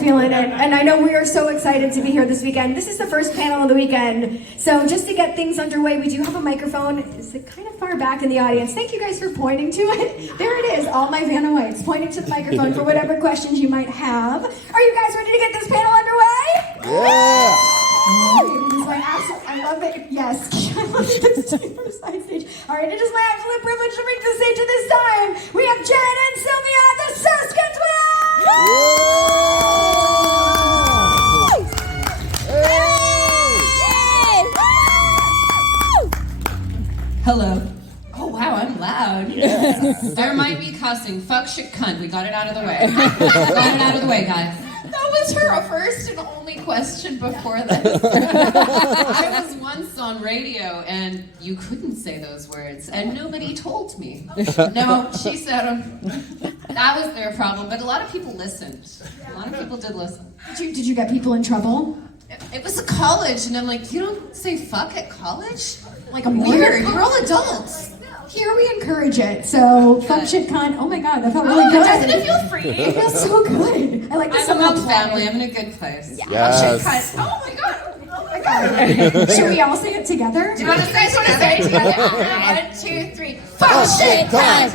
feeling it. And I know we are so excited to be here this weekend. This is the first panel of the weekend. So just to get things underway, we do have a microphone. It's kind of far back in the audience. Thank you guys for pointing to it. There it is, all my Vanna Whites pointing to the microphone for whatever questions you might have. Are you guys ready to get this panel underway? Yeah! I love it. Yes. I love this side stage. All right, it is my absolute privilege to bring to the stage at this time. We have Jen and Sylvia, the Soska Twins! Hello. Oh wow, I'm loud. Yeah. There might be cussing. Fuck, shit, cunt. We got it out of the way. Got it out of the way, guys. That was her first and only question before this. I was once on radio and you couldn't say those words and nobody told me. No, she said them. That was their problem, but a lot of people listened. A lot of people did listen. Did you get people in trouble? It was a college and I'm like, you don't say fuck at college? Like a Weird, you're all adults. Here we encourage it. So, fuck, shit, cunt. Oh my god, that felt really good. Doesn't it feel free? It feels so good. I like this. I'm among family. I'm in a good place. Yes. Fuck, shit, cunt. Oh my god. Oh my god. Should we all say it together? Do you want to say it together? 1, 2, 3. Fuck, shit, cunt.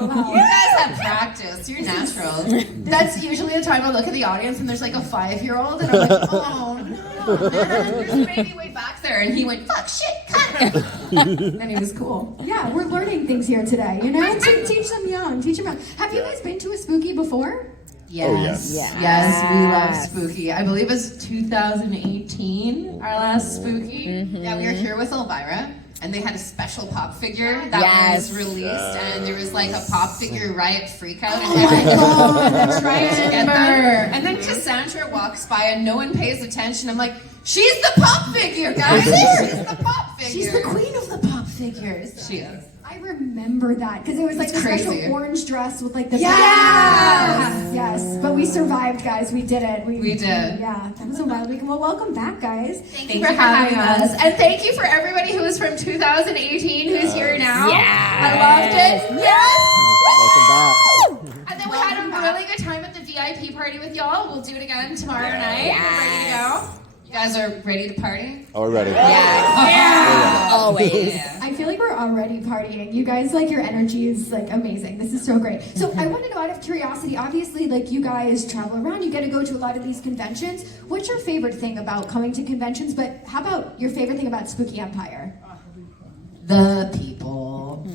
You guys have practice. You're natural. That's usually the time I look at the audience and there's like a 5-year-old and I'm like, oh no, man, there's a baby way back there. And he went, fuck, shit, cunt. And he was cool. Yeah, we're learning things here today, you know? Teach them young, teach them young. Have you guys been to a spooky before? Yes. Oh, yes. Yes, we love spooky. I believe it was 2018, our last spooky. Yeah, we were here with Elvira. And they had a special pop figure that was released, and there was like a pop figure riot freakout. Oh my god, that's right. And then Cassandra walks by and no one pays attention. I'm like, she's the pop figure, guys. She's the pop figure. She's the queen of the pop figures. She is. I remember that because it was like It's the crazy. special orange dress with like the Yes! But we survived, guys. We did it. We did. Yeah, that was a wild weekend. Well, welcome back, guys. Thank you for having us. And thank you for everybody who was from 2018 who's here now. Yeah. I loved it. Yes! Welcome back. And then we had a really good time at the VIP party with y'all. We'll do it again tomorrow night. We're ready to go. You guys are ready to party? Oh, we're ready. Yeah. Always. Yeah. I feel like we're already partying. You guys, like, your energy is like amazing. This is so great. So I want to know, out of curiosity, obviously, like, you guys travel around. You get to go to a lot of these conventions. What's your favorite thing about coming to conventions? But how about your favorite thing about Spooky Empire? The people.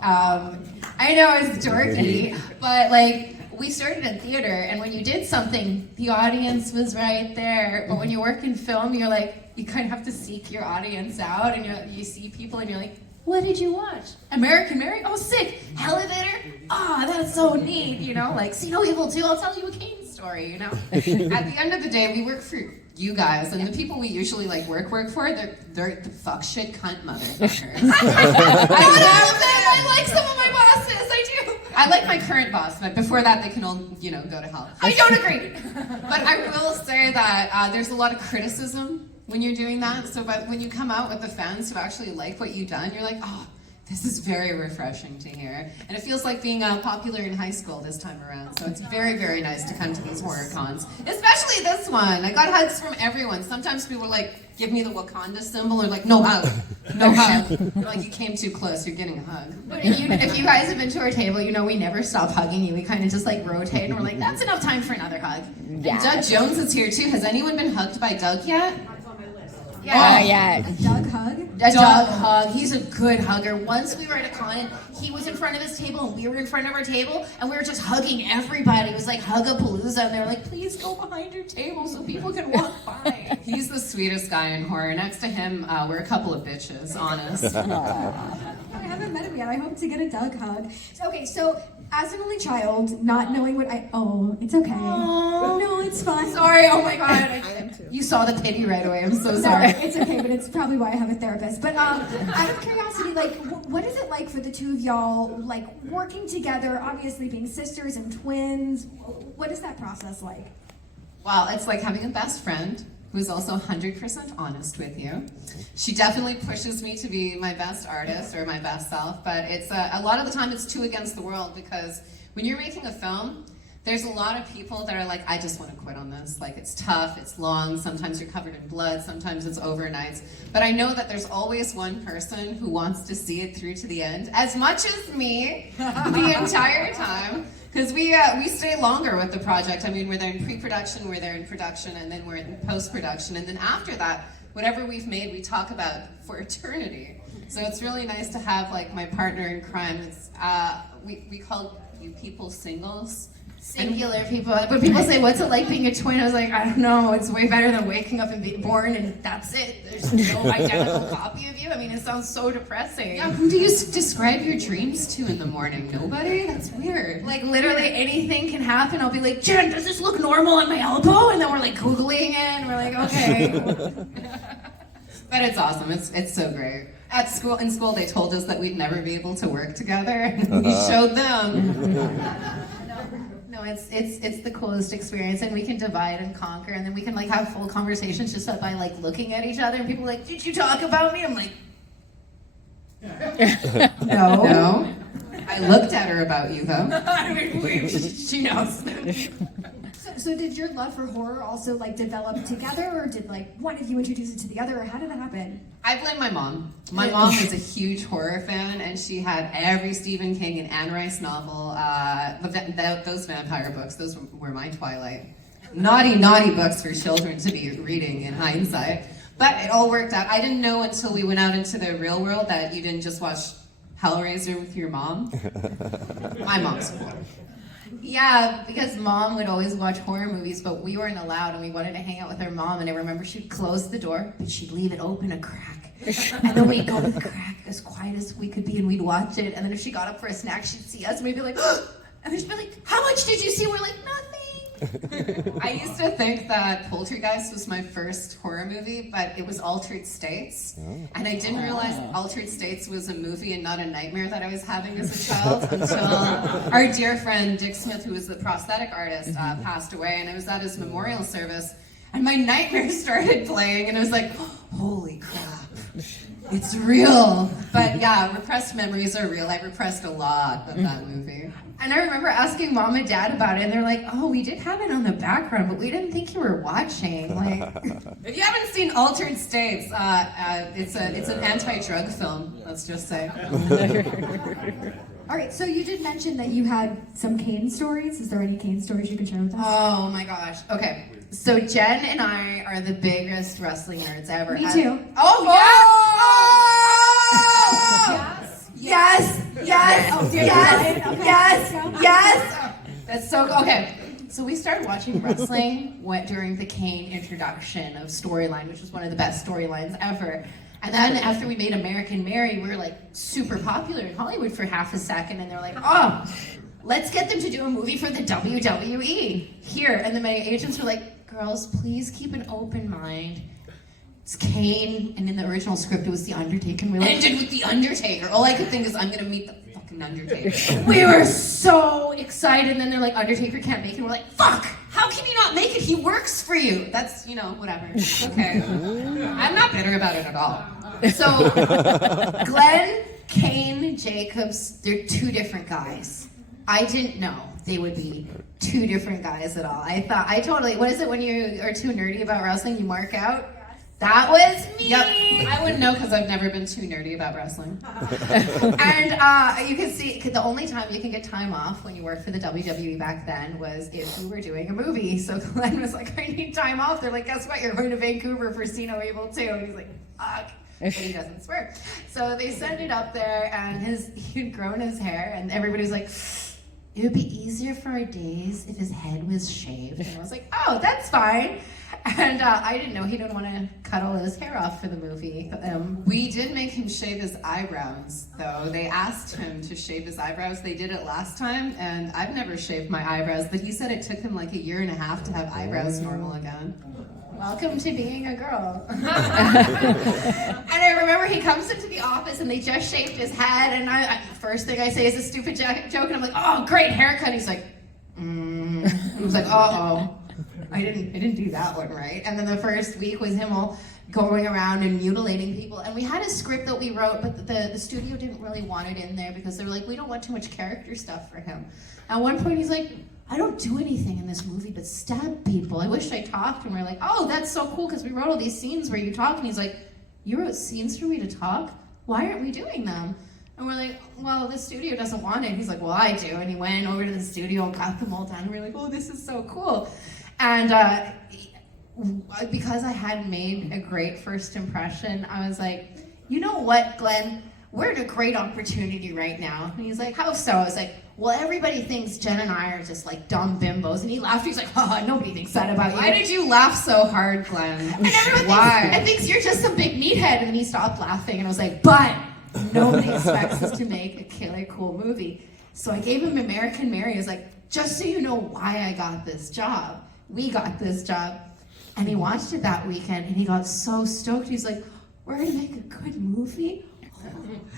I know it's dorky, but like we started in theater, and when you did something, the audience was right there. But when you work in film, you're like, you kind of have to seek your audience out, and you see people, and you're like, what did you watch? American Mary? Oh, sick. Elevator? Ah, that's so neat. You know, like See No Evil 2. I'll tell you a Kane story. You know. At the end of the day, we work for you guys, and the people we usually like work for, they're the fuck shit cunt motherfuckers. I like some of my bosses. I do. I like my current boss, but before that, they can all, go to hell. I don't agree. But I will say that there's a lot of criticism when you're doing that. So, but when you come out with the fans who actually like what you've done, you're like, oh, this is very refreshing to hear. And it feels like being popular in high school this time around. So it's very, very nice to come to these horror cons. Especially this one. I got hugs from everyone. Sometimes people were like, give me the Wakanda symbol, or like, no hug. No hug. They're like, you came too close, you're getting a hug. But if you guys have been to our table, we never stop hugging you. We kind of just like rotate, and we're like, that's enough time for another hug. Yeah. And Doug Jones is here too. Has anyone been hugged by Doug yet? Yeah. A Doug hug? A Doug hug. He's a good hugger. Once we were at a con, he was in front of his table and we were in front of our table, and we were just hugging everybody. It was like Hug-a-palooza, and they were like, please go behind your table so people can walk by. He's the sweetest guy in horror. Next to him, we're a couple of bitches, honest. I haven't met him yet. I hope to get a Doug hug. So as an only child, not knowing what it's okay. Aww. No, it's fine. Sorry, oh my god. You saw the pity right away. I'm so sorry. No, it's okay, but it's probably why I have a therapist. But out of curiosity, like, what is it like for the two of y'all, like, working together, obviously being sisters and twins? What is that process like? Well, it's like having a best friend who's also 100% honest with you. She definitely pushes me to be my best artist or my best self, but it's a lot of the time it's two against the world, because when you're making a film, There's a lot of people that are like, I just want to quit on this. Like, it's tough, it's long, sometimes you're covered in blood, sometimes it's overnights. But I know that there's always one person who wants to see it through to the end, as much as me, the entire time. Because we stay longer with the project. I mean, we're there in pre-production, we're there in production, and then we're in post-production. And then after that, whatever we've made, we talk about for eternity. So it's really nice to have like my partner in crime. It's, we call you people singles. Singular people. When people say, what's it like being a twin? I was like, I don't know. It's way better than waking up and being born and that's it. There's no identical copy of you. I mean, it sounds so depressing. Yeah, who do you describe your dreams to in the morning? Nobody? That's weird. Like, literally anything can happen. I'll be like, Jen, does this look normal on my elbow? And then we're like Googling it and we're like, okay. But it's awesome. It's so great. In school, they told us that we'd never be able to work together, and we showed them. No, it's the coolest experience, and we can divide and conquer, and then we can like have full conversations just by like looking at each other, and people are like, did you talk about me? I'm like, no. No. I looked at her about you, though. I mean, she knows. So did your love for horror also like develop together, or did like one of you introduce it to the other, or how did that happen? I blame my mom. My mom was a huge horror fan, and she had every Stephen King and Anne Rice novel. Those vampire books, those were my Twilight. Naughty, naughty books for children to be reading in hindsight. But it all worked out. I didn't know until we went out into the real world that you didn't just watch Hellraiser with your mom. My mom's cool. Yeah, because mom would always watch horror movies, but we weren't allowed, and we wanted to hang out with her mom, and I remember she'd close the door, but she'd leave it open a crack. And then we'd go to the crack as quiet as we could be, and we'd watch it, and then if she got up for a snack, she'd see us, and we'd be like, and then she'd be like, how much did you see? We're like, nothing. I used to think that Poltergeist was my first horror movie, but it was Altered States. And I didn't realize Altered States was a movie and not a nightmare that I was having as a child until our dear friend Dick Smith, who was the prosthetic artist, passed away. And I was at his memorial service, and my nightmare started playing, and I was like, holy crap, it's real. But yeah, repressed memories are real. I repressed a lot of that movie. And I remember asking mom and dad about it, and they're like, oh, we did have it on the background, but we didn't think you were watching. Like, if you haven't seen Altered States, it's an anti-drug film, let's just say. All right, so you did mention that you had some Kane stories. Is there any Kane stories you can share with us? oh my gosh. Okay. So Jen and I are the biggest wrestling nerds ever. Me too. Oh, yeah! Yes. Yes! Yes! Oh, dear Yes! God. Okay, Yes! let's go. Yes! That's so okay. So we started watching wrestling during the Kane introduction of storyline, which was one of the best storylines ever. And then after we made American Mary, we were like super popular in Hollywood for half a second, and they're like, oh, let's get them to do a movie for the WWE here. And then my agents were like, girls, please keep an open mind. It's Kane, and in the original script it was The Undertaker. And we Ended with The Undertaker. All I could think is, I'm gonna meet the fucking Undertaker. We were so excited, and then they're like, Undertaker can't make it. We're like, fuck! How can you not make it? He works for you. That's, whatever. Okay. I'm not bitter about it at all. So, Glenn, Kane, Jacobs, they're two different guys. I didn't know they would be two different guys at all. I totally, what is it when you are too nerdy about wrestling, you mark out? That was me! Yep. I wouldn't know because I've never been too nerdy about wrestling. And you can see, the only time you can get time off when you worked for the WWE back then was if we were doing a movie. So Glenn was like, I need time off. They're like, guess what? You're going to Vancouver for See No Evil 2. And he's like, fuck. But he doesn't swear. So they sent it up there, and he'd grown his hair, and everybody was like, it would be easier for our days if his head was shaved. And I was like, oh, that's fine. And I didn't know he didn't want to cut all his hair off for the movie. We did make him shave his eyebrows, though. They asked him to shave his eyebrows. They did it last time, and I've never shaved my eyebrows, but he said it took him like 1.5 years to have eyebrows normal again. Welcome to being a girl. And I remember he comes into the office and they just shaved his head, and first thing I say is a stupid joke, and I'm like, oh, great haircut. And he's like, I was like, uh-oh. I didn't do that one right. And then the first week was him all going around and mutilating people. And we had a script that we wrote, but the studio didn't really want it in there because they were like, we don't want too much character stuff for him. At one point he's like, I don't do anything in this movie but stab people. I wish I talked. And we're like, oh, that's so cool because we wrote all these scenes where you talk. And he's like, you wrote scenes for me to talk? Why aren't we doing them? And we're like, well, the studio doesn't want it. He's like, well, I do. And he went over to the studio and got them all done. And we're like, oh, this is so cool. And because I had made a great first impression, I was like, you know what, Glenn? We're at a great opportunity right now. And he's like, how so? I was like, well, everybody thinks Jen and I are just like dumb bimbos. And he laughed. He's like, oh, nobody thinks that about you. Why did you laugh so hard, Glenn? And everyone thinks you're just some big meathead. And then he stopped laughing. And I was like, but nobody expects us to make a killer cool movie. So I gave him American Mary. I was like, just so you know why I got this job. We got this job. And he watched it that weekend. And he got so stoked. He's like, we're going to make a good movie?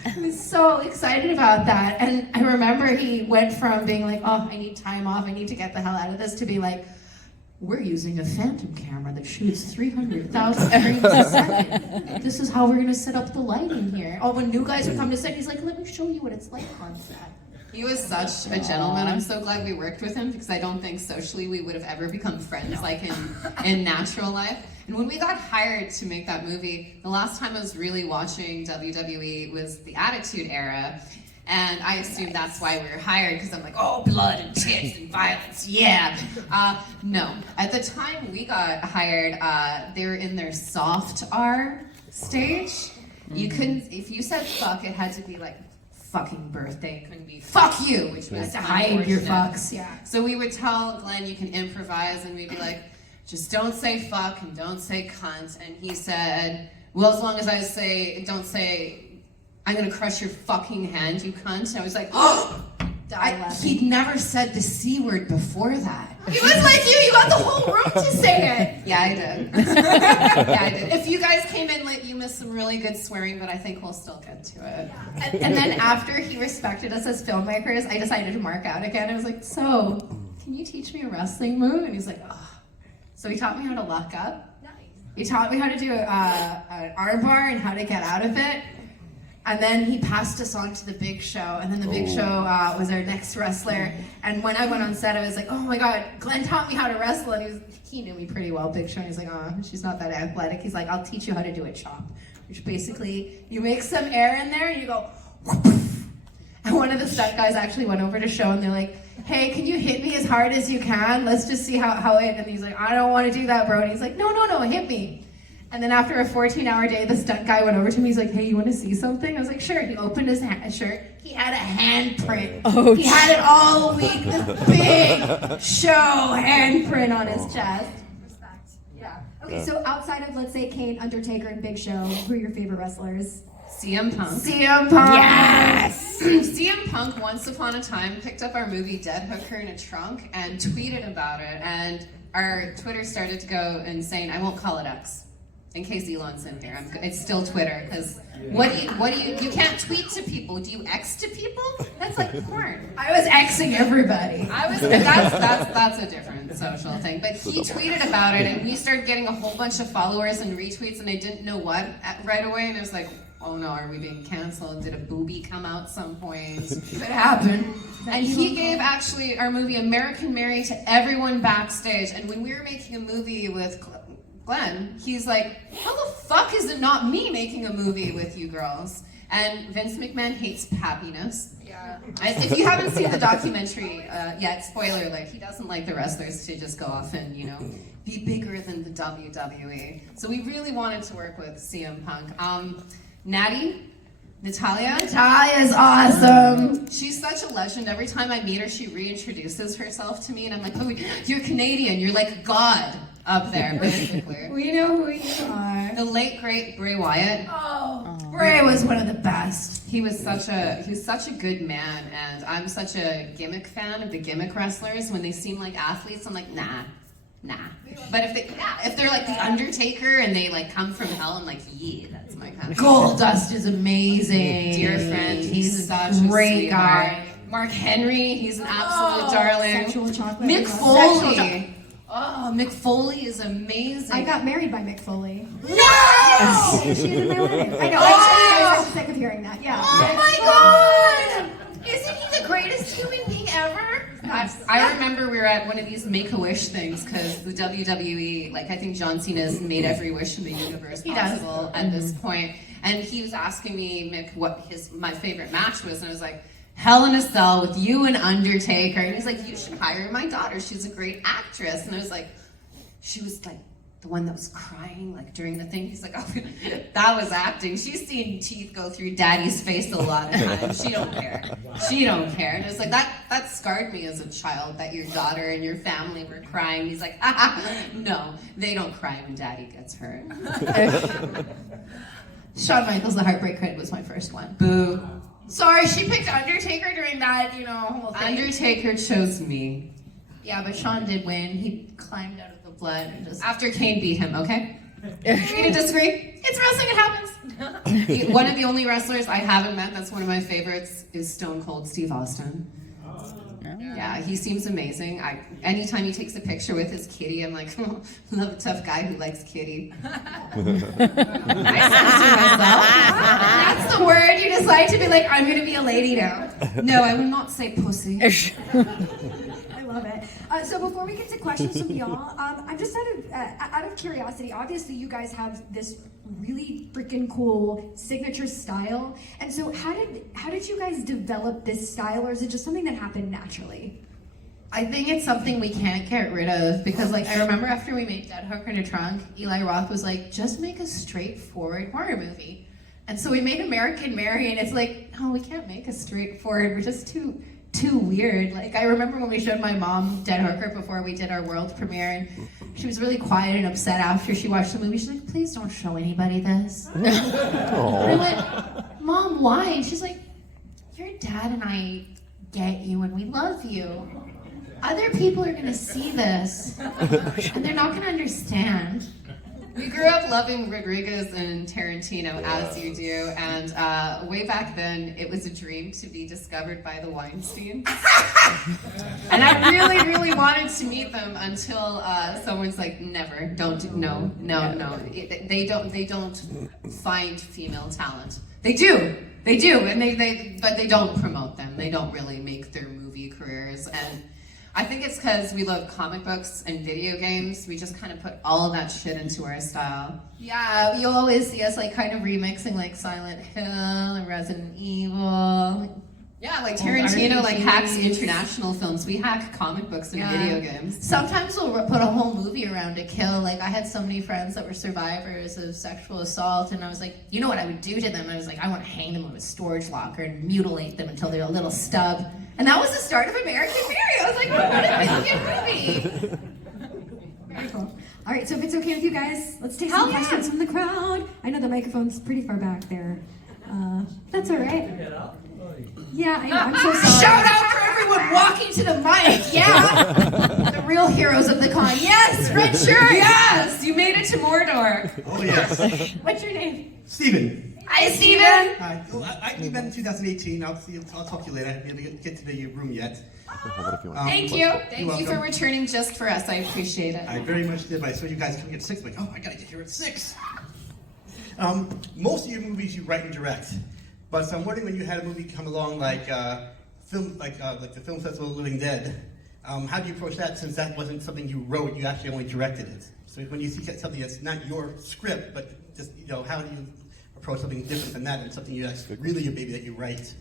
I was so excited about that. And I remember he went from being like, oh, I need time off, I need to get the hell out of this, to be like, we're using a phantom camera that shoots 300,000 frames a second. This is how we're going to set up the lighting here. Oh, when new guys would come to set, he's like, let me show you what it's like on set. He was such a gentleman. I'm so glad we worked with him because I don't think socially we would have ever become friends like in natural life. And when we got hired to make that movie, the last time I was really watching WWE was the Attitude Era. And I assumed that's why we were hired, because I'm like, oh, blood and tits and violence, yeah. No. At the time we got hired, they were in their soft R stage. You couldn't, if you said fuck, it had to be like, fucking birthday. It couldn't be fuck you, which was to hide your fucks. Yeah. So we would tell Glenn, you can improvise, and we'd be like, just don't say fuck and don't say cunt. And he said, well, as long as I don't say, I'm gonna crush your fucking hand, you cunt. And I was like, oh! He'd never said the C word before that. He was like you got the whole room to say it. Yeah, I did. Yeah, I did. If you guys came in late, you missed some really good swearing, but I think we'll still get to it. And then after he respected us as filmmakers, I decided to mark out again. I was like, so, can you teach me a wrestling move? And he's like, oh. So he taught me how to lock up. Nice. He taught me how to do an arm bar and how to get out of it. And then he passed us on to the Big Show. And then the Big Show was our next wrestler. And when I went on set, I was like, oh my God, Glenn taught me how to wrestle. And he knew me pretty well, Big Show. And he's like, oh, she's not that athletic. He's like, I'll teach you how to do a chop. Which basically, you make some air in there and you go, and one of the stunt guys actually went over to Show and they're like, hey, can you hit me as hard as you can? Let's just see how it, and he's like, I don't want to do that, bro. And he's like, no, hit me. And then after a 14-hour day, the stunt guy went over to me. He's like, hey, you want to see something? I was like, sure. He opened his shirt. He had a handprint. Oh, he had it all week. This big Show handprint on his chest. Respect. Yeah. Okay, so outside of, let's say, Kane, Undertaker, and Big Show, who are your favorite wrestlers? CM Punk. CM Punk. Yes! CM Punk, once upon a time, picked up our movie Dead Hooker in a trunk and tweeted about it. And our Twitter started to go insane. I won't call it X. In case Elon's in here, it's still Twitter, because what do you can't tweet to people. Do you X to people? That's like porn. I was Xing everybody. That's a different social thing. But he tweeted about it, and we started getting a whole bunch of followers and retweets, and I didn't know what right away, and I was like, oh no, are we being canceled? Did a boobie come out some point? Could happen. And he gave actually our movie American Mary to everyone backstage, and when we were making a movie with Glenn, he's like, how the fuck is it not me making a movie with you girls? And Vince McMahon hates happiness. Yeah. If you haven't seen the documentary yet, spoiler alert, he doesn't like the wrestlers to just go off and, be bigger than the WWE. So we really wanted to work with CM Punk. Natalia's awesome. She's such a legend. Every time I meet her, she reintroduces herself to me, and I'm like, oh, you're Canadian. You're like God up there, basically. We know who you are. The late, great Bray Wyatt. Oh, Bray was one of the best. He was such a good man, and I'm such a gimmick fan of the gimmick wrestlers. When they seem like athletes, I'm like, nah. But if they're like the Undertaker and they like come from hell, I'm like, yeah, that's my kind of. Goldust is amazing. Dear friend, he's such a great guy. Mark Henry, he's an absolute darling. Sexual chocolate. Mick Foley. Oh, Mick Foley is amazing. I got married by Mick Foley. No! She was in my wedding. I know. I'm so sick of hearing that. Yeah. Oh my God! Isn't he the greatest human being ever? I remember we were at one of these Make-A-Wish things because the WWE, like I think John Cena's made every wish in the universe possible at this point. And he was asking me, Mick, what my favorite match was, and I was like, Hell in a Cell with you and Undertaker. And he's like, you should hire my daughter. She's a great actress. And I was like, she was like the one that was crying like during the thing. He's like, oh, that was acting. She's seen teeth go through daddy's face a lot of times. She don't care. She don't care. And it's like, that scarred me as a child, that your daughter and your family were crying. He's like, no, they don't cry when daddy gets hurt. Shawn Michaels, The Heartbreak Kid was my first one. Boo. Sorry, she picked Undertaker during that, whole thing. Undertaker chose me. Yeah, but Shawn did win. He climbed out of the blood and just... After Kane beat him, okay? Agree to disagree? It's wrestling, it happens. One of the only wrestlers I haven't met that's one of my favorites is Stone Cold Steve Austin. Yeah, he seems amazing. Anytime he takes a picture with his kitty, I'm like, oh, love a tough guy who likes kitty. I censor myself. That's the word you decide to be like, I'm going to be a lady now. No, I will not say pussy. I love it. So before we get to questions from y'all, I'm just out of curiosity. Obviously, you guys have this really freaking cool signature style, and so how did you guys develop this style, or is it just something that happened naturally? I think it's something we can't get rid of because, like, I remember after we made Dead Hook in a Trunk, Eli Roth was like, just make a straightforward horror movie. And so we made American Mary, and it's like, no, we can't make a straightforward. We're just too weird. Like, I remember when we showed my mom Dead Hooker before we did our world premiere, and she was really quiet and upset after she watched the movie. She's like, please don't show anybody this. And I went, Mom, why? And she's like, your dad and I get you and we love you. Other people are gonna see this and they're not gonna understand. We grew up loving Rodriguez and Tarantino, as you do, and way back then, it was a dream to be discovered by the Weinsteins. And I really, really wanted to meet them until someone's like, never, no. They don't find female talent. They do, and but they don't promote them. They don't really make their movie careers, and I think it's because we love comic books and video games. We just kind of put all of that shit into our style. Yeah, you'll always see us like kind of remixing like Silent Hill and Resident Evil. Yeah, like Tarantino like hacks international films. We hack comic books and video games. Sometimes we'll put a whole movie around a kill. Like I had so many friends that were survivors of sexual assault, and I was like, you know what I would do to them? I was like, I want to hang them in a storage locker and mutilate them until they're a little stub. And that was the start of American Mary. I was like, what a brilliant movie. Very cool. All right, so if it's okay with you guys, let's take some questions from the crowd. I know the microphone's pretty far back there. That's all right. Yeah, I know. I'm so sorry. Shout out for everyone walking to the mic. Yeah. The real heroes of the con. Yes, red shirt. Yes, you made it to Mordor. Oh, yes. What's your name? Steven. Hi, Steven. Hi. Well, we met in 2018. I'll talk to you later. I haven't get to the room yet. Thank you. Thank you for returning just for us. I appreciate it. I very much did. I saw you guys coming at 6. I'm like, oh, I gotta get here at 6. Most of your movies you write and direct, but so I'm wondering when you had a movie come along like the Film Festival of Living Dead. How do you approach that, since that wasn't something you wrote, you actually only directed it? So when you see something that's not your script, but just, how do you approach something different than that, and something you actually really your baby that you write?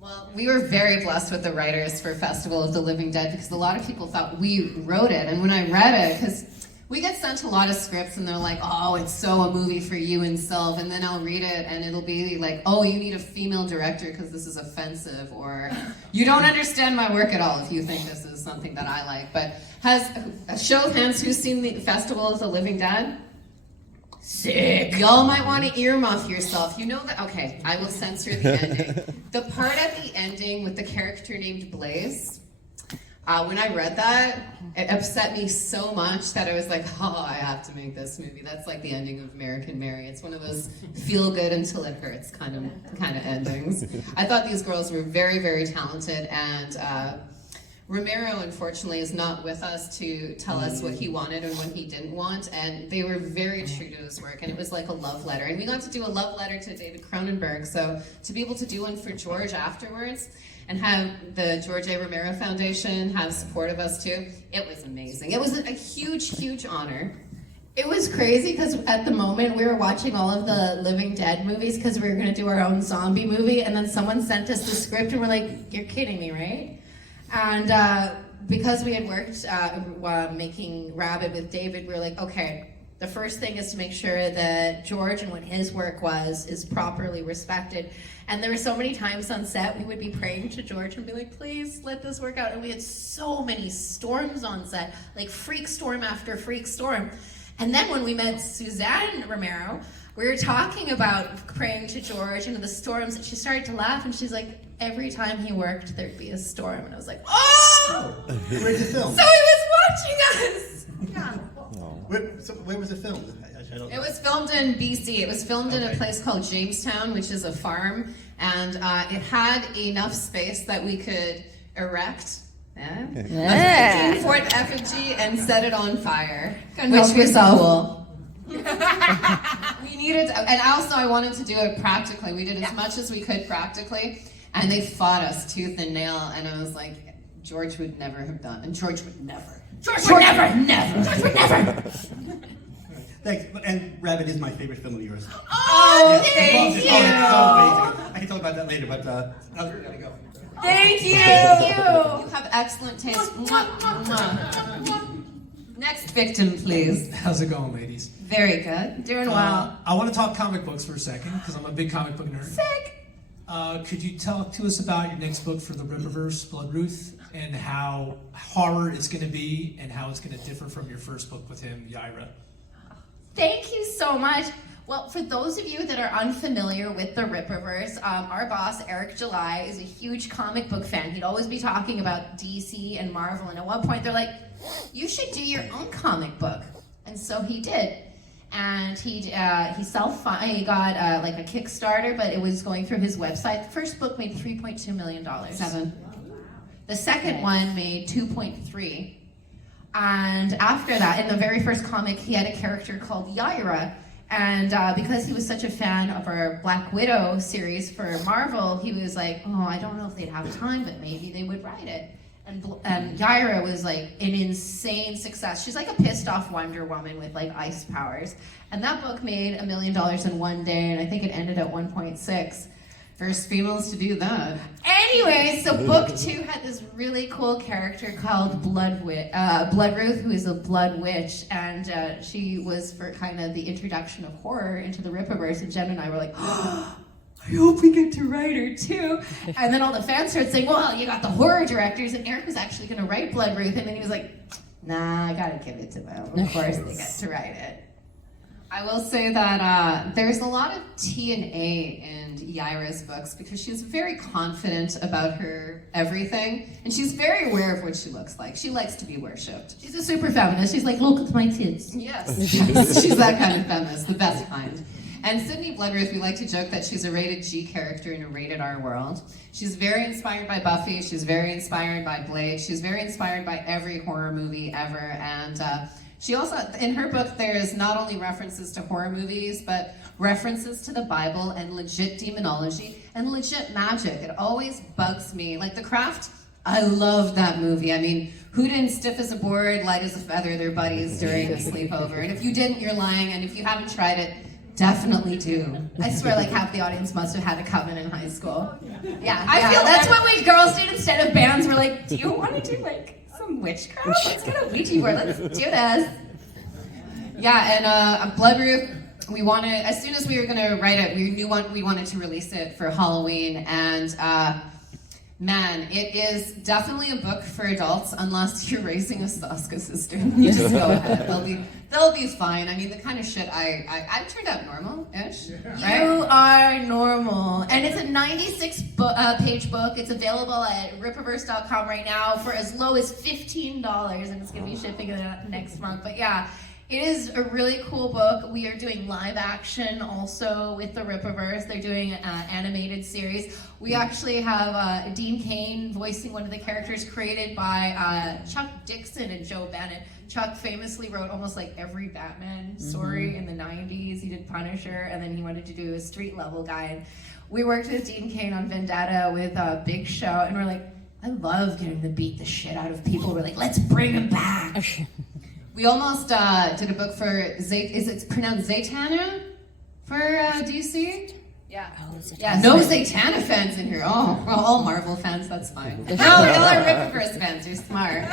Well, we were very blessed with the writers for Festival of the Living Dead, because a lot of people thought we wrote it, and when I read it, because we get sent a lot of scripts and they're like, oh, it's so a movie for you and Sylv, and then I'll read it and it'll be like, oh, you need a female director because this is offensive, or you don't understand my work at all if you think this is something that I like. But has a show of hands who's seen the Festival of the Living Dead? Sick. Y'all might want to earmuff yourself. You know that, okay, I will censor the ending. The part at the ending with the character named Blaze, when I read that, it upset me so much that I was like, oh, I have to make this movie. That's like the ending of American Mary. It's one of those feel good until it hurts kind of endings. I thought these girls were very, very talented, and Romero, unfortunately, is not with us to tell us what he wanted and what he didn't want, and they were very true to his work, and it was like a love letter. And we got to do a love letter to David Cronenberg, so to be able to do one for George afterwards, and have the George A. Romero Foundation have support of us too. It was amazing. It was a huge, huge honor. It was crazy because at the moment we were watching all of the Living Dead movies because we were going to do our own zombie movie, and then someone sent us the script and we're like, you're kidding me, right? And because we had worked making Rabid with David, we were like, okay, the first thing is to make sure that George and what his work was is properly respected. And there were so many times on set we would be praying to George and be like, please let this work out. And we had so many storms on set, like freak storm after freak storm. And then when we met Suzanne Romero, we were talking about praying to George and the storms, and she started to laugh, and she's like, every time he worked, there'd be a storm. And I was like, oh! Where's the film? So he was watching us! Yeah. Where was it filmed? I don't know. It was filmed in BC. It was filmed in a place called Jamestown, which is a farm, and it had enough space that we could erect a 15-foot effigy and set it on fire, which was cool. We needed to, and also I wanted to do it practically. We did as much as we could practically, and they fought us tooth and nail, and I was like, George would never have done, and George would never. George would never. Thanks. And Rabbit is my favorite film of yours. Oh, thank you! It's so amazing. I can talk about that later, but I gotta go. Thank you! You have excellent taste. Mwah, mwah. Next victim, please. How's it going, ladies? Very good. Doing well. I want to talk comic books for a second, because I'm a big comic book nerd. Sick! Could you talk to us about your next book for the Rippaverse, Blood Ruth, and how horror it's going to be, and how it's going to differ from your first book with him, Yaira? Thank you so much. Well, for those of you that are unfamiliar with the Rippaverse, our boss, Eric July, is a huge comic book fan. He'd always be talking about DC and Marvel, and at one point they're like, you should do your own comic book. And so he did. And he got like a Kickstarter, but it was going through his website. The first book made $3.2 million. 7. The second one made 2.3. And after that, in the very first comic, he had a character called Yaira. And because he was such a fan of our Black Widow series for Marvel, he was like, oh, I don't know if they'd have time, but maybe they would write it. And Yaira was like an insane success. She's like a pissed off Wonder Woman with like ice powers. And that book made $1 million in one day, and I think it ended at 1.6. First females to do that. Anyway, so book 2 had this really cool character called Blood Ruth, who is a blood witch, and she was for kind of the introduction of horror into the Rippaverse, and Jen and I were like, oh, I hope we get to write her too. And then all the fans started saying, well, you got the horror directors, and Eric was actually going to write Blood Ruth, and then he was like, nah, I gotta give it to them. Of course they get to write it. I will say that there's a lot of T and A in Yaira's books because she's very confident about her everything, and she's very aware of what she looks like. She likes to be worshipped. She's a super feminist. She's like, look at my tits. Yes, she's that kind of feminist, the best kind. And Sydney Bloodruth, we like to joke that she's a rated G character in a rated R world. She's very inspired by Buffy. She's very inspired by Blade. She's very inspired by every horror movie ever, and she also, in her book, there's not only references to horror movies, but references to the Bible and legit demonology and legit magic. It always bugs me. Like The Craft, I love that movie. I mean, who didn't stiff as a board, light as a feather their buddies during a sleepover? And if you didn't, you're lying. And if you haven't tried it, definitely do. I swear, like half the audience must have had a coven in high school. Yeah, I feel that's what we girls did instead of bands. We're like, do you want to do like some witchcraft? Let's get a Ouija board. Let's do this. Yeah, and Bloodruth, we wanted, as soon as we were going to write it, we knew we wanted to release it for Halloween, and man, it is definitely a book for adults unless you're raising a Soska sister. You just go ahead. They'll be fine. I mean, the kind of shit I turned out normal-ish, right? You are normal. And it's a 96-page book. It's available at rippaverse.com right now for as low as $15, and it's going to be shipping it next month. But yeah, it is a really cool book. We are doing live action also with the Rippaverse. They're doing an animated series. We actually have Dean Cain voicing one of the characters created by Chuck Dixon and Joe Bennett. Chuck famously wrote almost like every Batman story in the 90s. He did Punisher, and then he wanted to do a street level guy. we worked with Dean Cain on Vendetta with Big Show, and we're like, I love getting to beat the shit out of people. We're like, let's bring him back. We almost did a book for is it pronounced Zatanna for DC? Yeah. Yeah, no Zatanna fans in here. Oh, we're all Marvel fans, that's fine. No, all are Rippaverse fans, you're smart.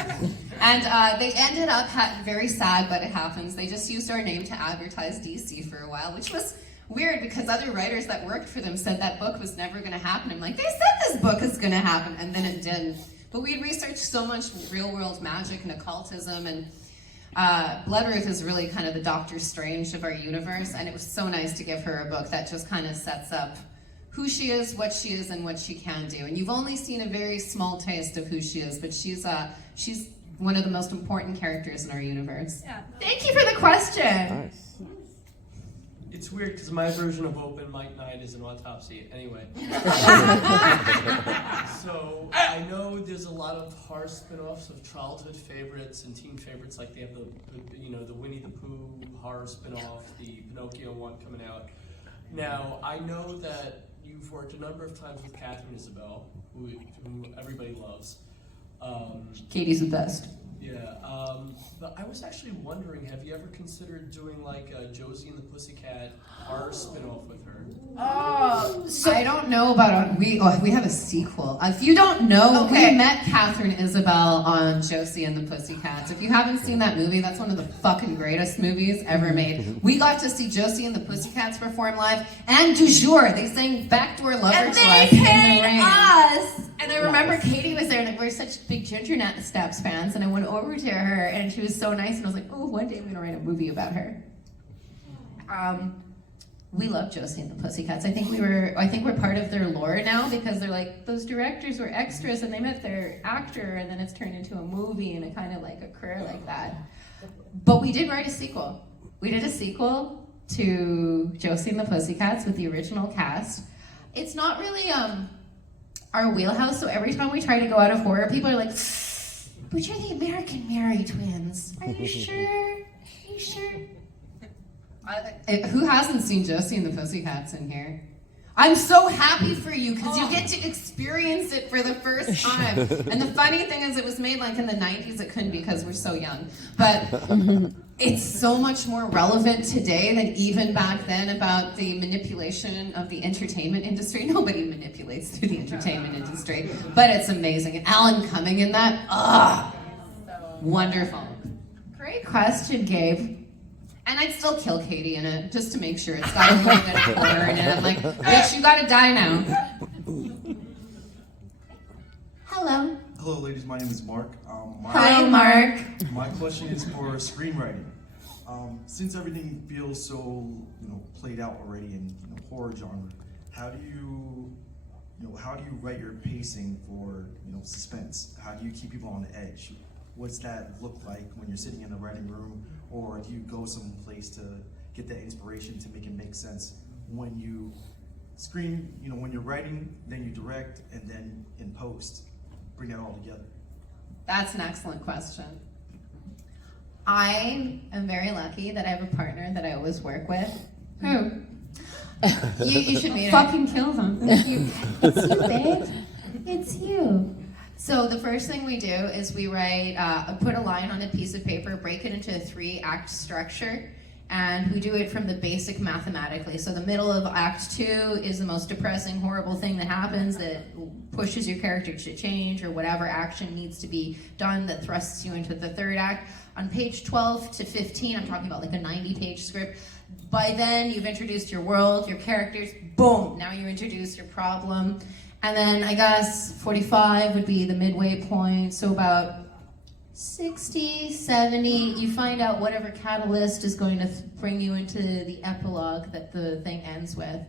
And they ended up, very sad, but it happens, they just used our name to advertise DC for a while, which was weird because other writers that worked for them said that book was never going to happen. I'm like, they said this book is going to happen, and then it didn't. But we researched so much real-world magic and occultism, and Bloodruth is really kind of the Doctor Strange of our universe, and it was so nice to give her a book that just kind of sets up who she is, and what she can do. And you've only seen a very small taste of who she is, but she's one of the most important characters in our universe. Yeah. Thank you for the question. It's weird because my version of Open Mic Night is an autopsy. Anyway. So I know there's a lot of horror spin-offs of childhood favorites and teen favorites, like they have the Winnie the Pooh horror spin-off, the Pinocchio one coming out. Now I know that you've worked a number of times with Catherine Isabel, who everybody loves. Katie's the best. Yeah, but I was actually wondering, have you ever considered doing like a Josie and the Pussycat horror spin-off with her? Oh, so I don't know about we have a sequel. If you don't know, Okay. we met Catherine Isabel on Josie and the Pussycats. If you haven't seen that movie, that's one of the fucking greatest movies ever made. We got to see Josie and the Pussycats perform live, and du jour, they sang Backdoor Lover and to they us in the paid rain. us. And I remember Katie was there, and we're such big Ginger Snaps fans, and I went over to her, and she was so nice, and I was like, oh, one day I'm gonna write a movie about her. We love Josie and the Pussycats. I think we're part of their lore now, because they're like, those directors were extras and they met their actor, and then it's turned into a movie, and it kind of like occurred like that. But we did write a sequel. We did a sequel to Josie and the Pussycats with the original cast. It's not really our wheelhouse, so every time we try to go out of horror, people are like, but you're the American Mary twins. Are you sure? Are you sure? Who hasn't seen Josie and the Pussycats in here? I'm so happy for you because you get to experience it for the first time. And the funny thing is, it was made like in the 90s. It couldn't because we're so young. But it's so much more relevant today than even back then about the manipulation of the entertainment industry. Nobody manipulates through the entertainment industry, but it's amazing. And Alan Cumming in that, wonderful. Great question, Gabe. And I'd still kill Katie in it, just to make sure. It's got a little bit of horror in it. I'm like, bitch, you gotta die now. Hello. Hello, ladies. My name is Mark. Hi, Mark. My question is for screenwriting. Since everything feels so, played out already in horror genre, how do you write your pacing for suspense? How do you keep people on the edge? What's that look like when you're sitting in the writing room, or do you go someplace to get that inspiration to make it make sense when you screen? When you're writing, then you direct, and then in post, bring it all together. That's an excellent question. I am very lucky that I have a partner that I always work with. Who? You should meet her. Fucking kill them. It's you, babe. It's you. So the first thing we do is we write, put a line on a piece of paper, break it into a 3-act structure, and we do it from the basic mathematically. So the middle of Act 2 is the most depressing, horrible thing that happens that pushes your character to change, or whatever action needs to be done that thrusts you into the 3rd act. On page 12 to 15, I'm talking about like a 90-page script. By then, you've introduced your world, your characters, boom, now you introduce your problem. And then I guess 45 would be the midway point, so about 60, 70, you find out whatever catalyst is going to bring you into the epilogue that the thing ends with.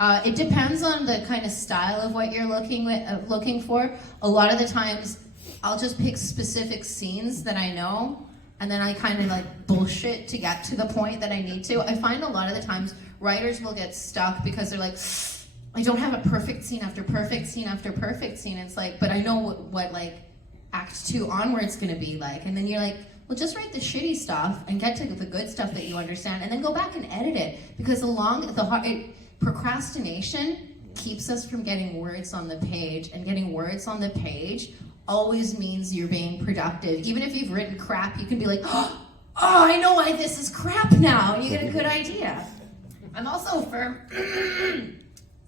It depends on the kind of style of what you're looking for. A lot of the times, I'll just pick specific scenes that I know, and then I kind of like bullshit to get to the point that I need to. I find a lot of the times writers will get stuck because they're like, I don't have a perfect scene after perfect scene after perfect scene. It's like, but I know what like Act 2 onward's gonna be like. And then you're like, well, just write the shitty stuff and get to the good stuff that you understand, and then go back and edit it. Because procrastination keeps us from getting words on the page, and getting words on the page always means you're being productive. Even if you've written crap, you can be like, oh, I know why this is crap now, and you get a good idea. I'm also a firm...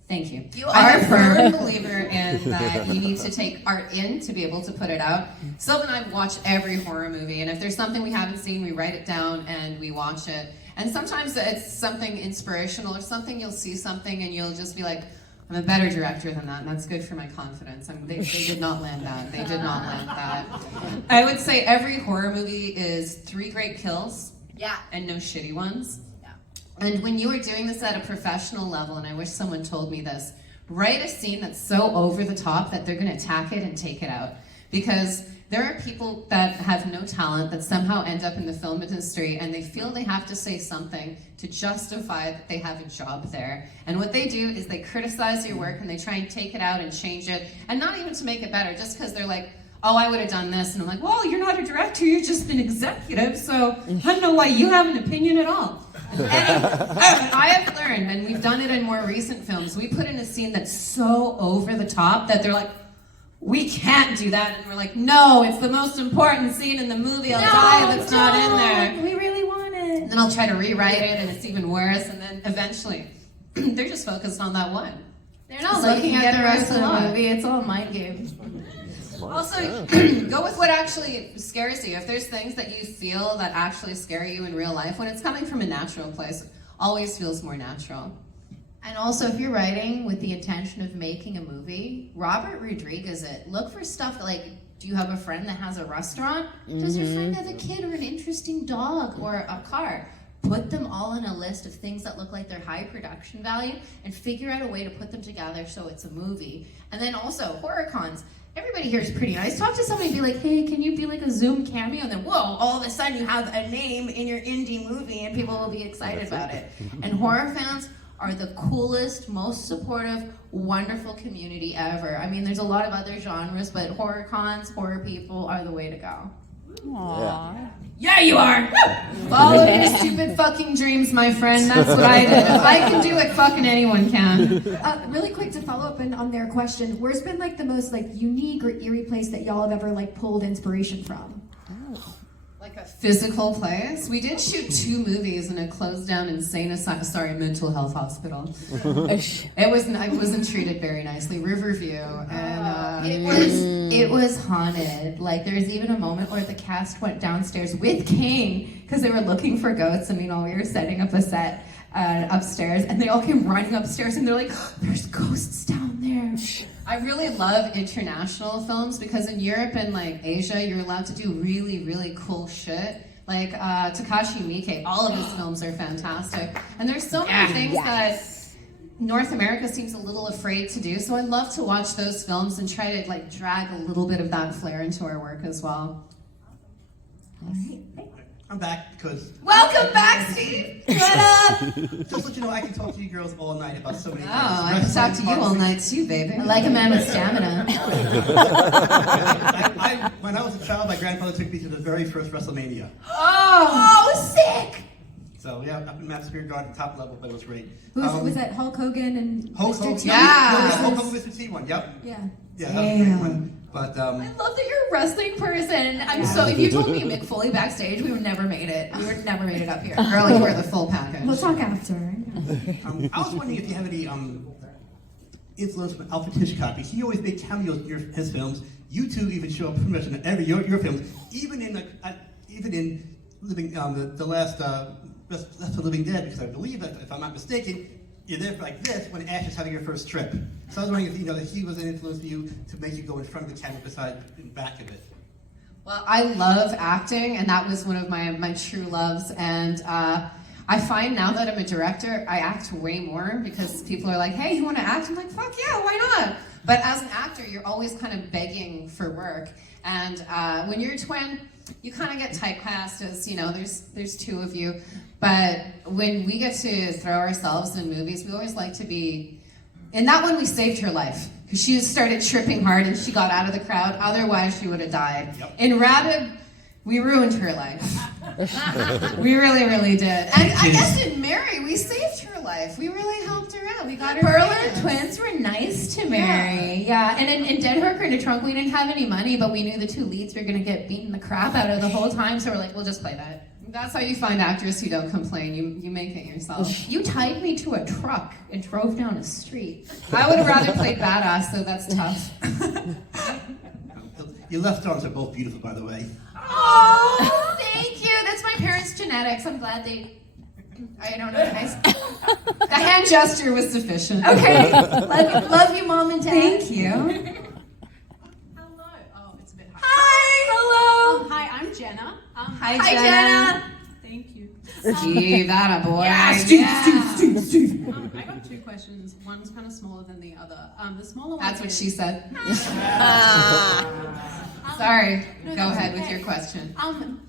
Thank you. I'm a firm believer in that you need to take art in to be able to put it out. Sylvan and I watch every horror movie, and if there's something we haven't seen, we write it down and we watch it. And sometimes it's something inspirational or something, you'll see something and you'll just be like, I'm a better director than that, and that's good for my confidence. They did not land that. They did not land that. I would say every horror movie is 3 great kills and no shitty ones. And when you are doing this at a professional level, and I wish someone told me this, write a scene that's so over the top that they're going to attack it and take it out. Because there are people that have no talent that somehow end up in the film industry, and they feel they have to say something to justify that they have a job there. And what they do is they criticize your work and they try and take it out and change it, and not even to make it better, just because they're like, oh, I would have done this. And I'm like, well, you're not a director, you're just an executive, so I don't know why you have an opinion at all. And I have learned, and we've done it in more recent films, we put in a scene that's so over the top that they're like, we can't do that. And we're like, no, it's the most important scene in the movie, I'll die if it's not in there. We really want it. And then I'll try to rewrite it, and it's even worse, and then eventually, they're just focused on that one. They're not So you looking can at get the rest of the along. movie, it's all mind games. Also, go with what actually scares you. If there's things that you feel that actually scare you in real life, when it's coming from a natural place, it always feels more natural. And also, if you're writing with the intention of making a movie, Robert Rodriguez it. Look for stuff like, do you have a friend that has a restaurant? Does your friend have a kid or an interesting dog or a car? Put them all in a list of things that look like they're high production value and figure out a way to put them together so it's a movie. And then also, horror cons. Everybody here is pretty nice. Talk to somebody and be like, hey, can you be like a Zoom cameo? And then, whoa, all of a sudden you have a name in your indie movie and people will be excited about it. And horror fans are the coolest, most supportive, wonderful community ever. I mean, there's a lot of other genres, but horror cons, horror people are the way to go. Aww. Yeah, you are! Follow your stupid fucking dreams, my friend. That's what I did. If I can do it, fucking anyone can. Really quick to follow up on their question, where's been like the most like unique or eerie place that y'all have ever like pulled inspiration from? Like a physical place? We did shoot 2 movies in a closed down mental health hospital. I wasn't treated very nicely. Riverview, and It was haunted. Like, there's even a moment where the cast went downstairs with Kane because they were looking for ghosts. I mean, while we were setting up a set upstairs, and they all came running upstairs, and they're like, there's ghosts down there. I really love international films because in Europe and like Asia, you're allowed to do really, really cool shit. Like Takashi Miike, all of his films are fantastic. And there's so many things that North America seems a little afraid to do. So I love to watch those films and try to like drag a little bit of that flair into our work as well. All right. I'm back because... Welcome back, Steve! What up? Just to let you know, I can talk to you girls all night about so many things. Oh, I can talk to you all night too, baby. I like a man with stamina. When I was a child, my grandfather took me to the very first WrestleMania. Oh, sick! So yeah, up in Madison Square Garden, top level, but it was great. Was that Hulk Hogan and Hulk Mr. Hogan, T? Hulk Hogan, Mr. T one, yep. Yeah. Yeah, that was a great one. But I love that you're a wrestling person. If you told me Mick Foley backstage, we would never made it. We would never made it up here. Girl, you wear the full package. We'll talk after. I was wondering if you have any influence from Alfred Hitchcock, because he always made cameos in his films. You two even show up pretty much in every your films, even in Living the last Rest of the Living Dead, because I believe, if I'm not mistaken, you're there like this when Ash is having her first trip. So I was wondering if that he was an influence for you to make you go in front of the camera beside in back of it. Well, I love acting, and that was one of my true loves. And I find now that I'm a director, I act way more because people are like, hey, you want to act? I'm like, fuck yeah, why not? But as an actor, you're always kind of begging for work. And when you're a twin, you kind of get typecast as, there's 2 of you. But when we get to throw ourselves in movies, we always like to be... In that one, we saved her life. Because she started tripping hard and she got out of the crowd. Otherwise, she would have died. Yep. In Rabid, We ruined her life. We really, really did. And I guess in Mary, we saved her life. We really helped her out. We got her Berlin famous. twins were nice to Mary. Yeah. And in Dead Hooker in a Trunk, we didn't have any money, but we knew the two leads were going to get beaten the crap out of the whole time, so we're like, we'll just play that. That's how you find actors who don't complain. You make it yourself. You tied me to a truck and drove down a street. I would have rather played badass, so that's tough. Your left arms are both beautiful, by the way. Oh, thank you. That's my parents' genetics. I'm glad they... I don't know, guys. The hand gesture was sufficient. Okay. Love you, Mom and Dad. Thank you. Hello. Oh, it's a bit high. Hi. Hello. Hi, I'm Jenna. Hi, Jenna. Thank you. Steve, that a boy. Steve. I got two questions. One's kind of smaller than the other. The smaller one. That's what is- she said. Ah. Sorry. No, Go that's ahead with okay. your question.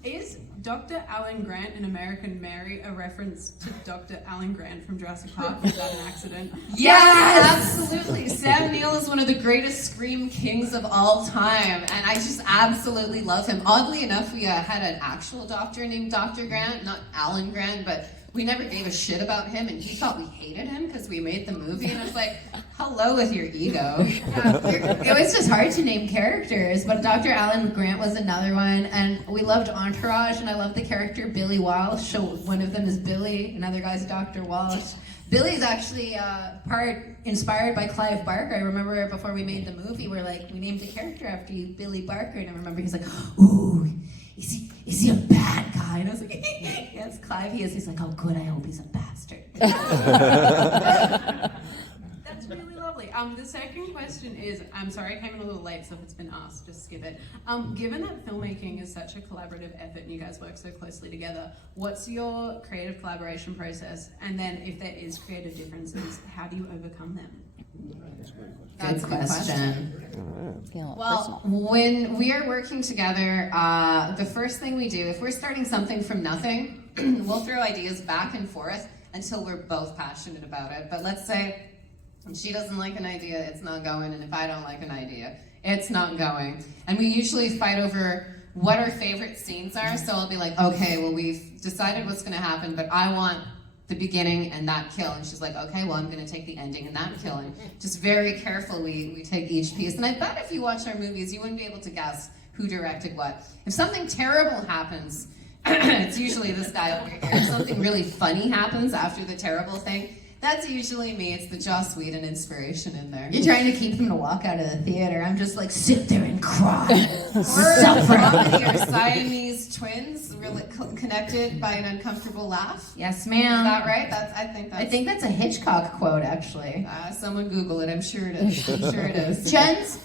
Is Dr. Alan Grant in American Mary a reference to Dr. Alan Grant from Jurassic Park? Was that an accident? Yes, absolutely. Sam Neill is one of the greatest scream kings of all time, and I just absolutely love him. Oddly enough, we had an actual doctor named Dr. Grant, not Alan Grant, but we never gave a shit about him, and he thought we hated him because we made the movie, and I was like, hello with your ego. It was just hard to name characters, but Dr. Alan Grant was another one, and we loved Entourage, and I loved the character Billy Walsh. So one of them is Billy, another guy's Dr. Walsh. Billy's actually part inspired by Clive Barker. I remember before we made the movie, we named a character after you, Billy Barker, and I remember he's like, ooh, is he a bad guy? And I was like, yes, Clive, he is. He's like, oh good, I hope he's a bastard. That's really lovely. The second question is, I'm sorry I came in a little late, so if it's been asked, just skip it. Given that filmmaking is such a collaborative effort and you guys work so closely together, what's your creative collaboration process? And then if there is creative differences, how do you overcome them? That's a good question. Well, Well, when we are working together, the first thing we do, if we're starting something from nothing, we'll throw ideas back and forth until we're both passionate about it. But let's say she doesn't like an idea, it's not going, and if I don't like an idea, it's not going. And we usually fight over what our favorite scenes are, so I'll be like, okay, well, we've decided what's gonna happen, but I want the beginning and that kill. And she's like, okay, well, I'm gonna take the ending and that kill. And just very careful, we take each piece. And I bet if you watch our movies, you wouldn't be able to guess who directed what. If something terrible happens, it's usually this guy over here. If something really funny happens after the terrible thing, that's usually me. It's the Joss Whedon inspiration in there. You're trying to keep him to walk out of the theater. I'm just like, sit there and cry. Or comedy or Siamese twins, really connected by an uncomfortable laugh. Yes, Is ma'am. that right? I think that's a Hitchcock quote, actually. Someone Google it. I'm sure it is. I'm sure it is.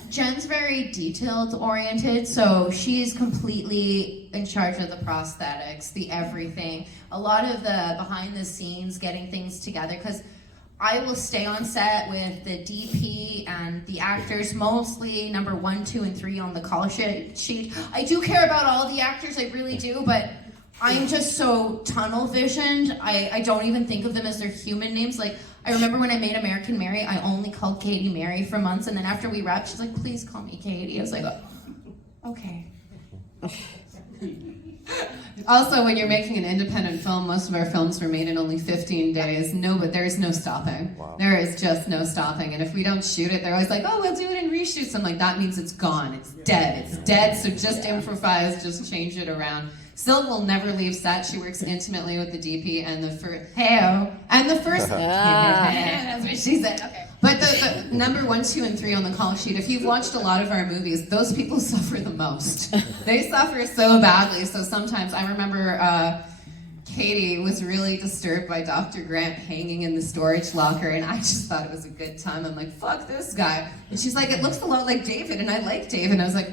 Jen's very detailed oriented, so she's completely in charge of the prosthetics, the everything, a lot of the behind the scenes, getting things together, because I will stay on set with the DP and the actors, mostly number 1, 2, and 3 on the call sheet. I do care about all the actors, I really do, but I'm just so tunnel visioned. I don't even think of them as their human names. Like, I remember when I made American Mary, I only called Katie Mary for months, and then after we wrapped, she's like, please call me Katie. I was like, okay. Also, when you're making an independent film, most of our films were made in only 15 days. No, but there's no stopping. Wow. There is just no stopping. And if we don't shoot it, they're always like, oh, we'll do it in reshoots. I'm like, that means it's gone. It's dead. It's dead. So just improvise, just change it around. Syl will never leave set. She works intimately with the DP and the first. Heyo. And the first. That's what she said. Okay. But the number 1, 2, and 3 on the call sheet, if you've watched a lot of our movies, those people suffer the most. They suffer so badly. So sometimes I remember Katie was really disturbed by Dr. Grant hanging in the storage locker, and I just thought it was a good time. I'm like, fuck this guy. And she's like, it looks a lot like David, and I like David. And I was like,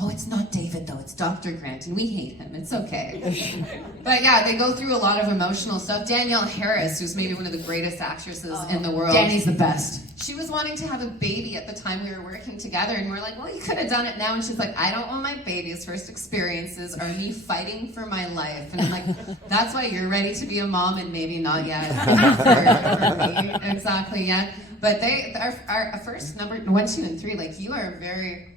oh, it's not David, though. It's Dr. Grant, and we hate him. It's okay. But yeah, they go through a lot of emotional stuff. Danielle Harris, who's maybe one of the greatest actresses in the world. Danny's the best. She was wanting to have a baby at the time we were working together, and we're like, well, you could have done it now. And she's like, I don't want my baby's first experiences are me fighting for my life. And I'm like, that's why you're ready to be a mom and maybe not yet for me exactly yet. But they, our first number 1, 2, and 3, like, you are very,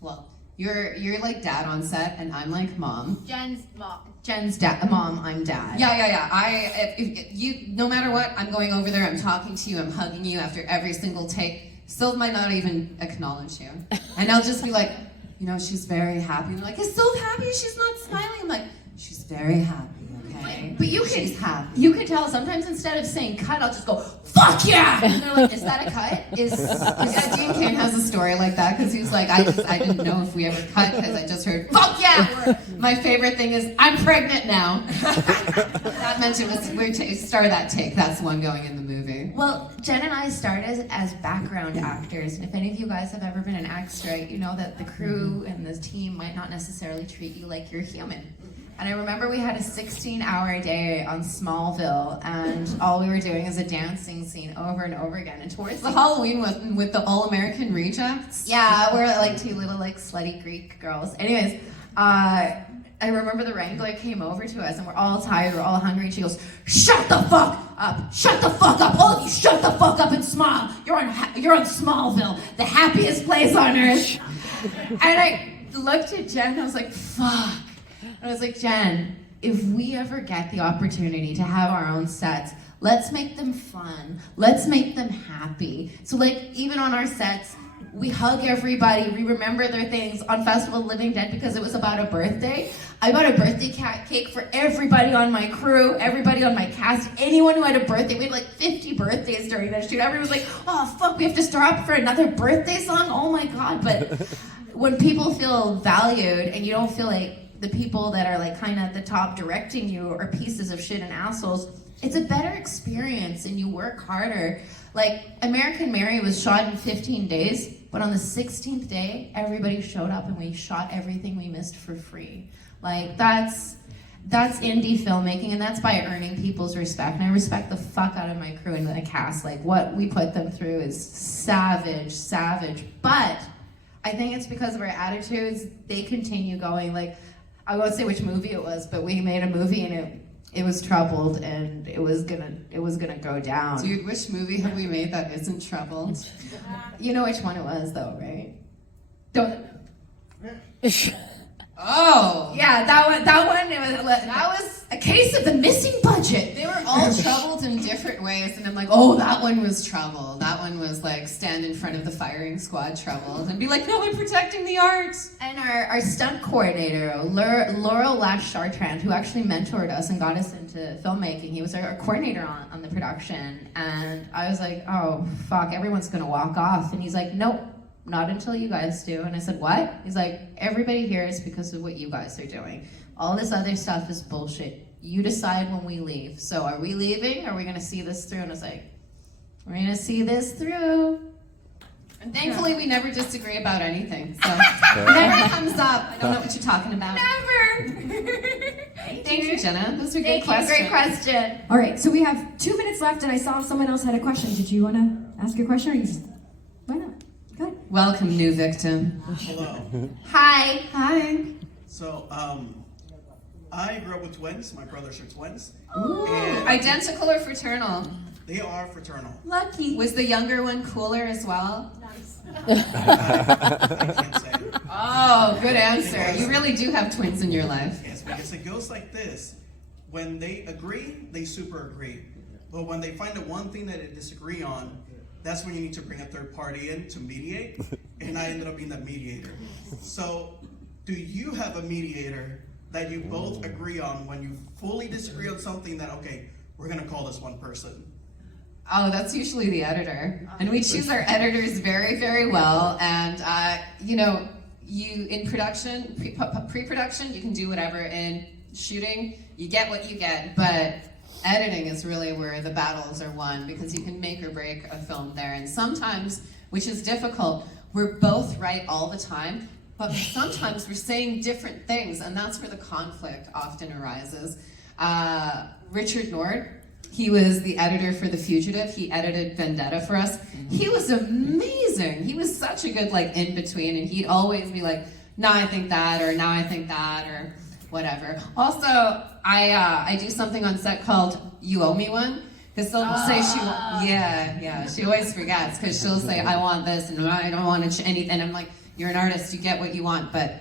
well, You're like dad on set, and I'm like mom. Jen's mom. Jen's dad, mom. I'm dad. Yeah. You, no matter what, I'm going over there. I'm talking to you. I'm hugging you after every single take. Sylv might not even acknowledge you, and I'll just be like, you know, she's very happy. And they're like, is Sylv happy? She's not smiling. I'm like, she's very happy. Okay. But she's happy. You could tell sometimes instead of saying cut, I'll just go, fuck yeah! And they're like, is that a cut? Yeah, Dean Cain has a story like that because he's like, I didn't know if we ever cut because I just heard, fuck yeah! My favorite thing is, I'm pregnant now. That meant it was, start that take. That's the one going in the movie. Well, Jen and I started as background actors, and if any of you guys have ever been an extra, you know that the crew and the team might not necessarily treat you like you're human. And I remember we had a 16-hour day on Smallville, and all we were doing is a dancing scene over and over again. And towards the Halloween with the All-American Rejects. Yeah, we're like two little like slutty Greek girls. Anyways, I remember the Wrangler came over to us, and we're all tired, we're all hungry, and she goes, "Shut the fuck up! Shut the fuck up! All of you, shut the fuck up and smile! You're on Smallville, the happiest place on earth." And I looked at Jen, and I was like, "Fuck." I was like, Jen, if we ever get the opportunity to have our own sets, let's make them fun. Let's make them happy. So like, even on our sets, we hug everybody. We remember their things. On Festival of Living Dead, because it was about a birthday, I got a birthday cake for everybody on my crew, everybody on my cast, anyone who had a birthday. We had like 50 birthdays during that shoot. Everyone was like, oh, fuck, we have to stop for another birthday song? Oh my God. But when people feel valued and you don't feel like the people that are like kind of at the top directing you are pieces of shit and assholes, it's a better experience and you work harder. Like American Mary was shot in 15 days, but on the 16th day, everybody showed up and we shot everything we missed for free. Like that's indie filmmaking, and that's by earning people's respect. And I respect the fuck out of my crew and the cast. Like what we put them through is savage. But I think it's because of our attitudes, they continue going. Like, I won't say which movie it was, but we made a movie and it was troubled and it was gonna go down. Dude, which movie have we made that isn't troubled? You know which one it was though, right? Don't. Oh. Yeah, that one. That was a case of the missing budget. They were all troubled in different ways, and I'm like, oh, that one was trouble. That one was like stand in front of the firing squad troubled and be like, no, I'm protecting the art. And our stunt coordinator, Laurel Lash Chartrand, who actually mentored us and got us into filmmaking, he was our coordinator on the production. And I was like, oh, fuck, everyone's gonna walk off. And he's like, nope. Not until you guys do. And I said, what? He's like, everybody here is because of what you guys are doing. All this other stuff is bullshit. You decide when we leave. So are we leaving? Are we gonna see this through? And I was like, we're gonna see this through. And thankfully we never disagree about anything. So never comes up. I don't know what you're talking about. Never! Thank you, Jenna. Those are good questions. Great question. All right, so we have 2 minutes left, and I saw someone else had a question. Did you want to ask your question, or you just... Why not? Go ahead. Welcome, new victim. Hello. Hi. So, I grew up with twins. My brothers are twins. Ooh. And Identical or fraternal? they are fraternal. Lucky. Was the younger one cooler as well? I can't say. Oh, good answer. You really do have twins in your life. Yes, because it goes like this. When they agree, they super agree. But when they find the one thing that they disagree on, that's when you need to bring a third party in to mediate. And I ended up being that mediator. So, do you have a mediator that you both agree on when you fully disagree on something that, okay, we're going to call this one person? Oh, that's usually the editor. And we choose our editors very, very well. And, you in production, pre-production, you can do whatever. In shooting, you get what you get. But editing is really where the battles are won, because you can make or break a film there. And sometimes, which is difficult, we're both right all the time. But sometimes we're saying different things, and that's where the conflict often arises. Richard Nord, he was the editor for The Fugitive. He edited Vendetta for us. He was amazing. He was such a good in-between, and he'd always be like, now I think that, or now I think that, or whatever. Also, I do something on set called You Owe Me One. Because they'll say she always forgets, because she'll say, I want this, and I don't want anything. And I'm like, you're an artist, you get what you want, but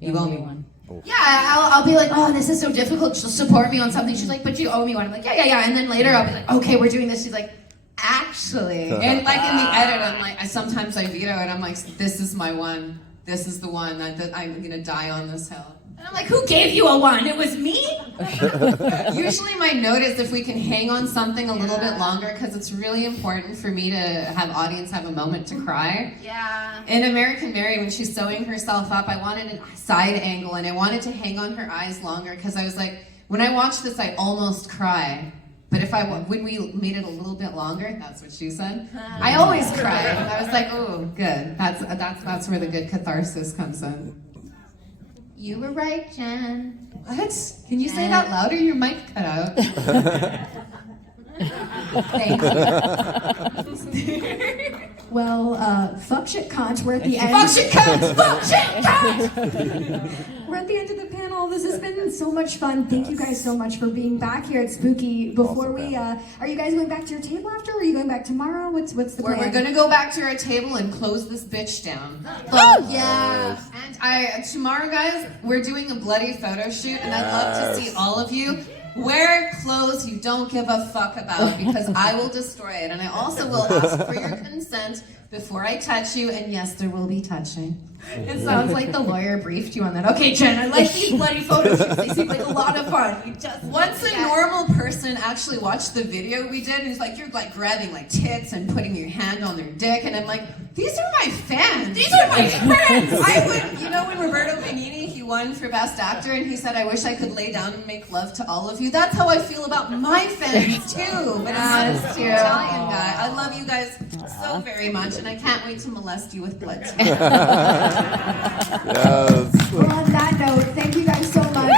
you owe me one. Yeah, I'll be like, oh, this is so difficult. She'll support me on something. She's like, but you owe me one. I'm like, yeah. And then later I'll be like, okay, we're doing this. She's like, actually. And like in the edit, I'm like, sometimes I veto it. I'm like, this is my one. This is the one. I'm gonna die on this hill. And I'm like, who gave you a one? It was me? Usually my note is if we can hang on something a little bit longer, because it's really important for me to have audience have a moment to cry. Yeah. In American Mary, when she's sewing herself up, I wanted a side angle and I wanted to hang on her eyes longer because I was like, when I watched this, I almost cry. But when we made it a little bit longer, that's what she said. I always cry. And I was like, oh, good. That's where the good catharsis comes in. You were right, Jen. What? Can you say that louder? Your mic cut out. Thank you. Well, fuck shit cunt. We're at the end. Fuck shit cunt! Fuck shit cunt! We're at the end of the panel. This has been so much fun. Thank you guys so much for being back here at Spooky. Before we, are you guys going back to your table after? Or are you going back tomorrow? What's the plan? We're gonna go back to our table and close this bitch down. Oh, yeah. And tomorrow, guys, we're doing a bloody photo shoot, and I'd love to see all of you wear clothes you don't give a fuck about, because I will destroy it. And I also will ask for your consent before I touch you, and yes, there will be touching. It sounds like the lawyer briefed you on that. Okay, Jen, I like these bloody photo shoots. They seem like a lot of fun. You just Once a normal person actually watched the video we did, and it's like, you're like grabbing like tits and putting your hand on their dick, and I'm like, these are my fans. These are my friends. I would, you know, when Roberto Benigni, he won for Best Actor, and he said, I wish I could lay down and make love to all of you. That's how I feel about my fans too. But I'm not an Italian guy. I love you guys so very much, and I can't wait to molest you with blood. Well, on that note, thank you guys so much.